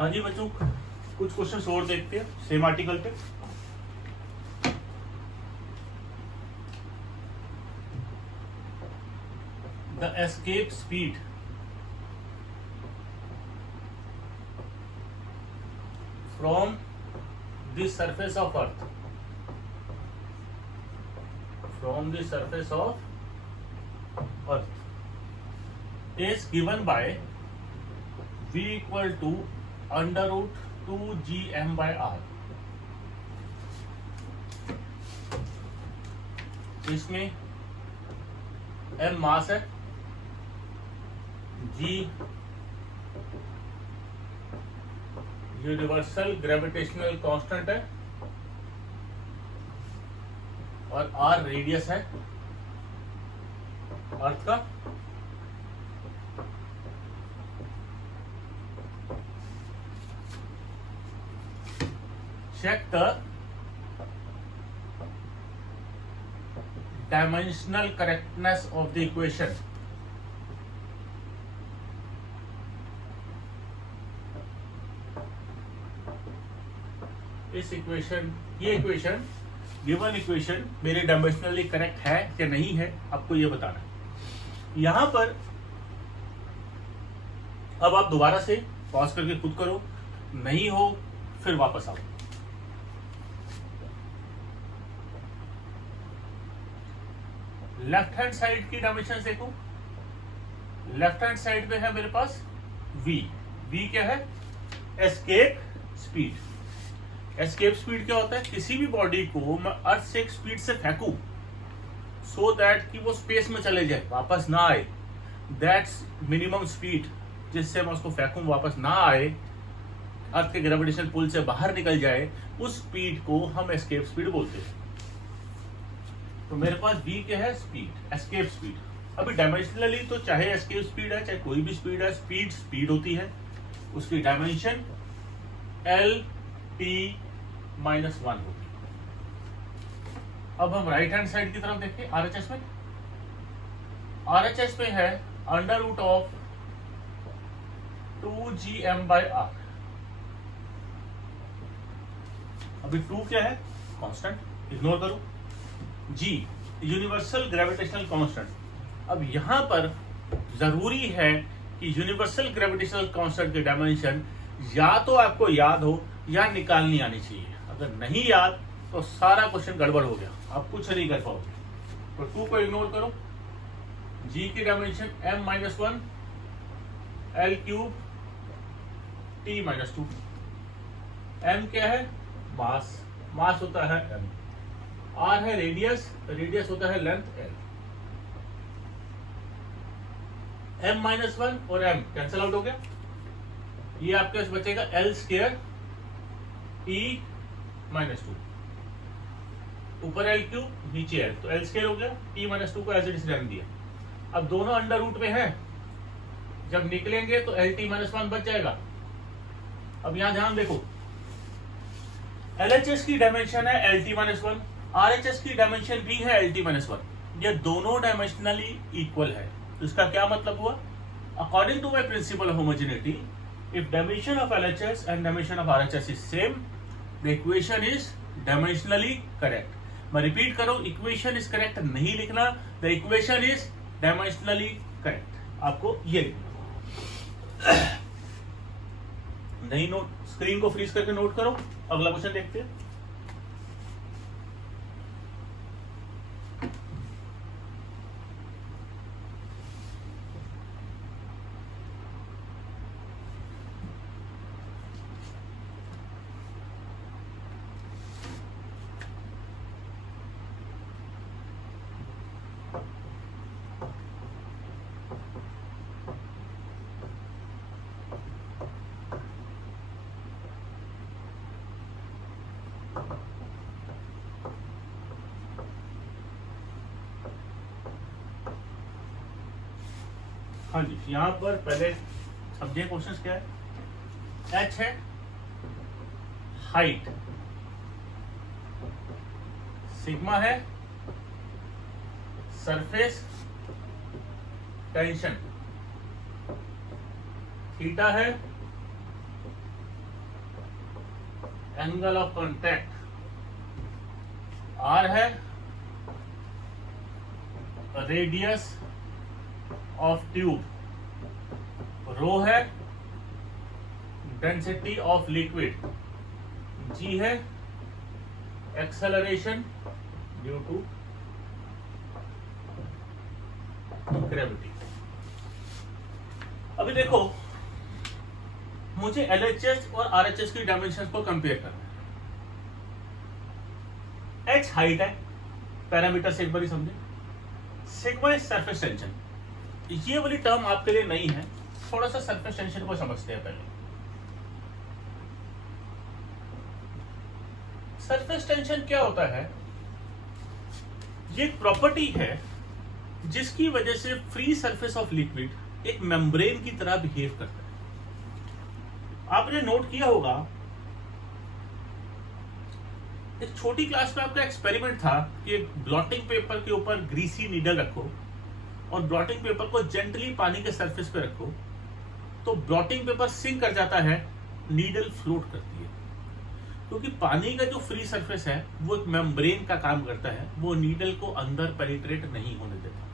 हाँ जी बच्चों, कुछ क्वेश्चन और देखते हैं सेम आर्टिकल पे। The escape speed from the surface of earth is given by v equal to under root 2 gm by r। इसमें m मास है, g यूनिवर्सल ग्रेविटेशनल कांस्टेंट है और r रेडियस है अर्थ का। Check the dimensional correctness of the equation। ये equation given equation मेरे dimensionally correct है या नहीं है, आपको ये बताना है। यहां पर अब आप दोबारा से पॉज करके खुद करो, नहीं हो फिर वापस आओ। लेफ्ट हैंड साइड की डायमेंशन देखो, लेफ्ट हैंड साइड पे है मेरे पास v। v क्या है? Escape speed. एस्केप स्पीड क्या होता है? किसी भी बॉडी को मैं अर्थ से एक स्पीड से फेंकू सो दैट कि वो स्पेस में चले जाए, वापस ना आए। दैट्स मिनिमम स्पीड जिससे मैं उसको फेंकूं वापस ना आए, अर्थ के ग्रेविटेशन पुल से बाहर निकल जाए, उस स्पीड को हम एस्केप स्पीड बोलते हैं। तो मेरे पास v क्या है? Speed, escape speed. अभी डायमेंशनली तो चाहे एस्केप स्पीड है चाहे कोई भी स्पीड है, स्पीड होती है, उसकी डायमेंशन LT-1 होगी। अब हम राइट हैंड साइड की तरफ देखें, RHS में। RHS में है under root of 2gm by r। अभी 2 क्या है? कांस्टेंट, इग्नोर करो। G universal gravitational constant. अब यहां पर जरूरी है कि यूनिवर्सल ग्रेविटेशनल कांस्टेंट की डायमेंशन या तो आपको याद हो या निकालनी आनी चाहिए। अगर नहीं याद तो सारा क्वेश्चन गड़बड़ हो गया, आप कुछ नहीं कर पाओगे। तो 2 को इग्नोर करो। G की dimension m-1 L³ T-2। m क्या है? मास, मास होता है m। r है रेडियस, रेडियस होता है लेंथ l। m-1 और m कैंसिल आउट हो गया, ये आपके पास बचेगा L² T-2। ऊपर L³ नीचे l, तो L² हो गया, T-2 को एज इट इज रहने दिया। अब दोनों अंडर रूट में है, जब निकलेंगे तो LT-1 बच जाएगा। अब यहां ध्यान देखो, LHS की डायमेंशन है LT-1, RHS की डायमेंशन भी है LT-1। ये दोनों डायमेंशनली इक्वल है। तो इसका क्या मतलब हुआ? According to my principle of homogeneity, if dimension of LHS and dimension of RHS is same, the equation is dimensionally correct. मैं रिपीट करूं, इक्वेशन इज करेक्ट नहीं लिखना, the equation is dimensionally correct. आपको ये लिखना नहीं। नोट, स्क्रीन को freeze करके नोट करो। अगला क्वेश्चन देखते हैं। हाँ जी, यहां पर पहले अब ये क्वेश्चन क्या है? h है हाइट, सिग्मा है सरफेस टेंशन, थीटा है एंगल ऑफ कॉन्टैक्ट R है, रेडियस ऑफ ट्यूब रो है, डेंसिटी ऑफ लिक्विड G है, एक्सेलरेशन ड्यू टू ग्रेविटी। अभी देखो, मुझे LHS और RHS की डायमेंशन को कंपेयर करना है। H हाइट है, पैरामीटर से एक बार ही समझे। Sigma is surface tension. ये वाली टर्म आपके लिए नहीं है, थोड़ा सा सरफेस टेंशन को समझते हैं पहले। सरफेस टेंशन क्या होता है? ये एक प्रॉपर्टी है जिसकी वजह से फ्री सरफेस ऑफ लिक्विड एक मेम्ब्रेन की तरह बिहेव करता है। आपने नोट किया होगा, एक छोटी क्लास में आपका एक्सपेरिमेंट था कि एक ब्लॉटिंग पेपर के ऊपर ग्रीसी नीडल रखो और ब्लॉटिंग पेपर को जेंटली पानी के सरफेस पे रखो, तो ब्लॉटिंग पेपर सिंक कर जाता है, नीडल फ्लोट करती है, क्योंकि पानी का जो फ्री सरफेस है वो एक मेम्ब्रेन का काम करता है, वो नीडल को अंदर पेनिट्रेट नहीं होने देता।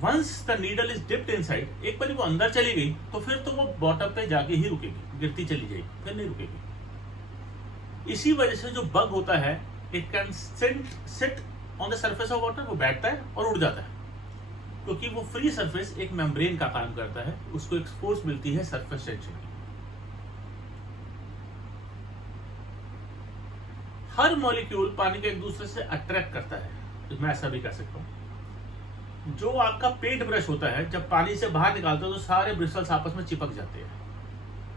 Once the needle is dipped inside, एक बार वो अंदर चली गई तो फिर तो वो बॉटम पे जाके ही रुकेगी, गिरती चली जाएगी, फिर नहीं रुकेगी। इसी वजह से जो बग होता है, it can sit on the surface of water, वो बैठता है और उड़ जाता है, क्योंकि वो फ्री सरफेस एक मेम्ब्रेन का काम करता है, उसको एक फोर्स मिलती है सरफेस टेंशन की। हर मॉलिक्यूल पानी के एक दूसरे से अट्रैक्ट करता है, तो मैं ऐसा भी कह सकता हूं। जो आपका पेंट ब्रश होता है, जब पानी से बाहर निकालते हो तो सारे ब्रिसल्स आपस में चिपक जाते हैं,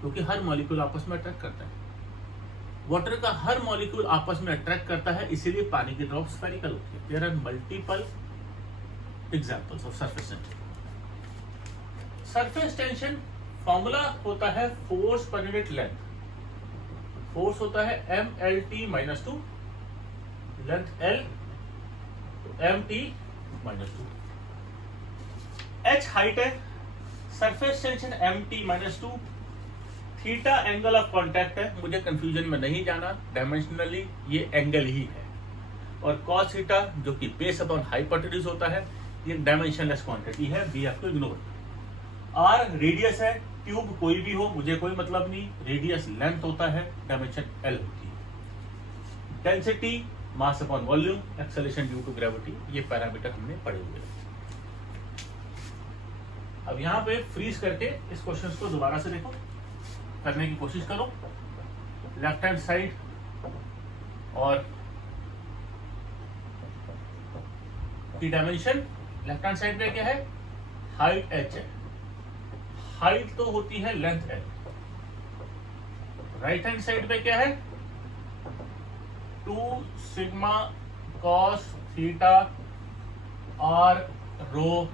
क्योंकि हर मॉलिक्यूल आपस में अट्रैक्ट करता है। वाटर का हर मॉलिक्यूल आपस में अट्रैक्ट करता है, इसीलिए पानी की ड्रॉप स्फेरिकल होती है। There are multiple examples of surface tension. Surface tension formula होता है force per unit length. Force होता है mLT-2, length L, mt-2। H height है, surface tension mt-2, theta angle of contact है, मुझे कंफ्यूजन में नहीं जाना, डायमेंशनली ये एंगल ही है, और cos थीटा जो कि बेस अपॉन हाइपोटेन्यूज होता है, ये डायमेंशनलेस क्वांटिटी है, we have to ignore. R radius है, ट्यूब कोई भी हो मुझे कोई मतलब नहीं, रेडियस लेंथ होता है, डायमेंशन L होती है। Density mass upon volume, acceleration due to gravity, ये पैरामीटर हमने पढ़े हुए हैं। अब यहां पे फ्रीज करके इस क्वेश्चन को दोबारा से देखो, करने की कोशिश करो। लेफ्ट हैंड साइड और की डायमेंशन, लेफ्ट हैंड साइड पे क्या है? हाइट h है, हाइट तो होती है length L। Right hand side पे क्या है? 2 सिग्मा cos थीटा r रो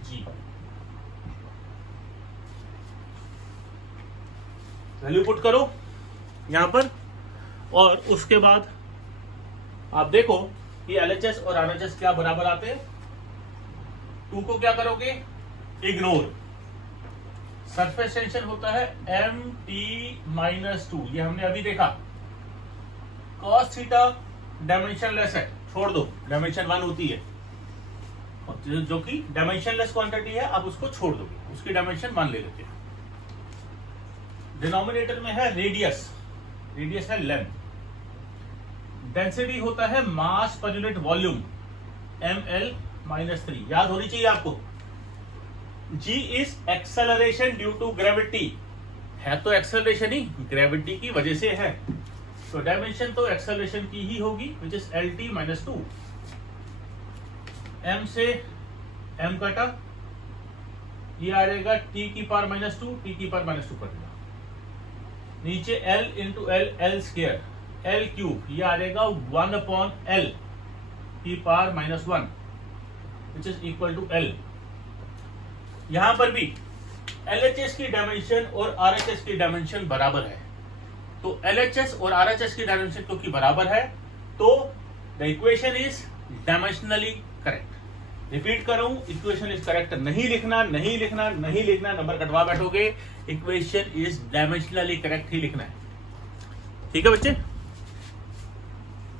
g। वैल्यू पुट करो यहां पर, और उसके बाद आप देखो कि LHS और RHS क्या बराबर आते हैं। 2 को क्या करोगे? इग्नोर। सरफेस टेंशन होता है mt-2, ये हमने अभी देखा। cos थीटा डायमेंशन लेस है, छोड़ दो, डायमेंशन 1 होती है, जो कि डायमेंशन लेस क्वांटिटी है, आप उसको छोड़ दोगे, उसकी डायमेंशन 1 ले लेते हैं। डिनोमिनेटर में है रेडियस, रेडियस है लेंथ। डेंसिटी होता है मास पर यूनिट वॉल्यूम, ml-3, याद होनी चाहिए आपको। G is acceleration due to gravity, है तो एक्सेलरेशन ही ग्रेविटी की वजह से है, तो डायमेंशन तो एक्सेलरेशन की ही होगी, विच इज LT-2। m से m कटा, ये आ जाएगा t की पावर -2, t की पावर -2 कटेगा, नीचे L into L, L square, L cube, ये आ जाएगा 1/L की power -1, which is equal to L। यहां पर भी LHS की डायमेंशन और RHS की डायमेंशन बराबर है, तो LHS और RHS की डायमेंशन क्योंकि बराबर है, तो the equation is dimensionally correct. Repeat करूं, इक्वेशन इज करेक्ट नहीं लिखना, नहीं लिखना, नहीं लिखना, नंबर कटवा बैठोगे, इक्वेशन इज डायमेंशनली करेक्ट ही लिखना है। ठीक है बच्चे।